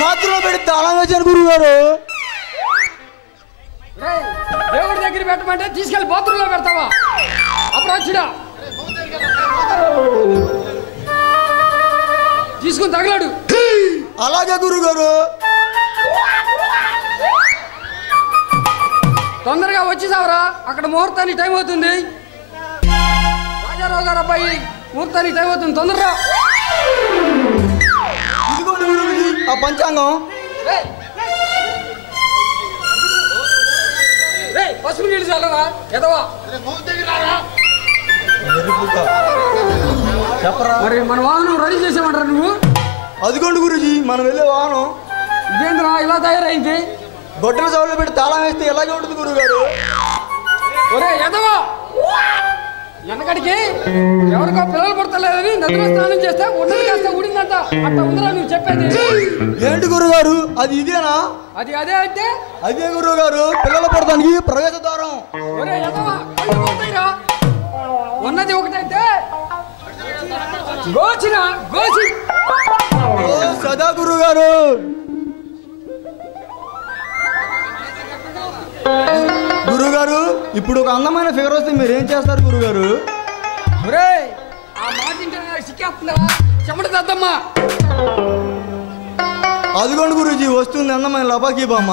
బాత్రూంలో పెట్టి తాళం వేశాను గురుగారు. దేవుడి దగ్గర పెట్టమంటే తీసుకెళ్ళి బాత్రూంలో పెడతావా? అప్పుడు తీసుకుని తగలాడు. అలాగే గురుగారు. తొందరగా వచ్చేసావరా, అక్కడ ముహూర్తానికి టైం అవుతుంది. రాజారావు గారు అబ్బాయి ముహూర్తానికి టైం అవుతుంది, తొందరగా. ఇదిగోండి గురువుజీ ఆ పంచాంగం. పసుపు నీళ్ళు చల్లరా ఎదవా. చెప్పరా మరి మన వాహనం రెడీ చేసామంటారా నువ్వు? అదిగోండి గురుజీ మనం వెళ్ళే వాహనం. ఇదేంద్రా ఇలా తయారైంది? గొడ్డల సౌళ్ళు పెట్టి తాళం వేస్తే ఎలాగే ఉంటుంది గురుగారు. ఒరే ఎదవా, వెనకడికి ఎవరికో పిల్లలు పుడతలేదని నదిలో స్నానం చేస్తే ఉన్నది కాస్త ఊడిందంట. అట్లా ఉందిరా నువ్వు చెప్పేది. ఏంటి గురుగారు అది? ఇదేనా? అది అదే అంటే అదే గురుగారు పిల్లలు పుడతానికి ప్రవేశ ద్వారం. ఒరే ఎదవా, ఉన్నది ఒకటైతే గోచిన గోచి. సదా గురుగారు. గురుగారు ఇప్పుడు ఒక అందమైన ఫిగర్ వస్తే మీరు ఏం చేస్తారు గురుగారు? ఒరే ఆ మాట సిక్కేస్తుందా చెమట దద్దమ్మా. అదిగోండి గురూజీ వస్తుంది అందమైన లబాకీ బామ్మ.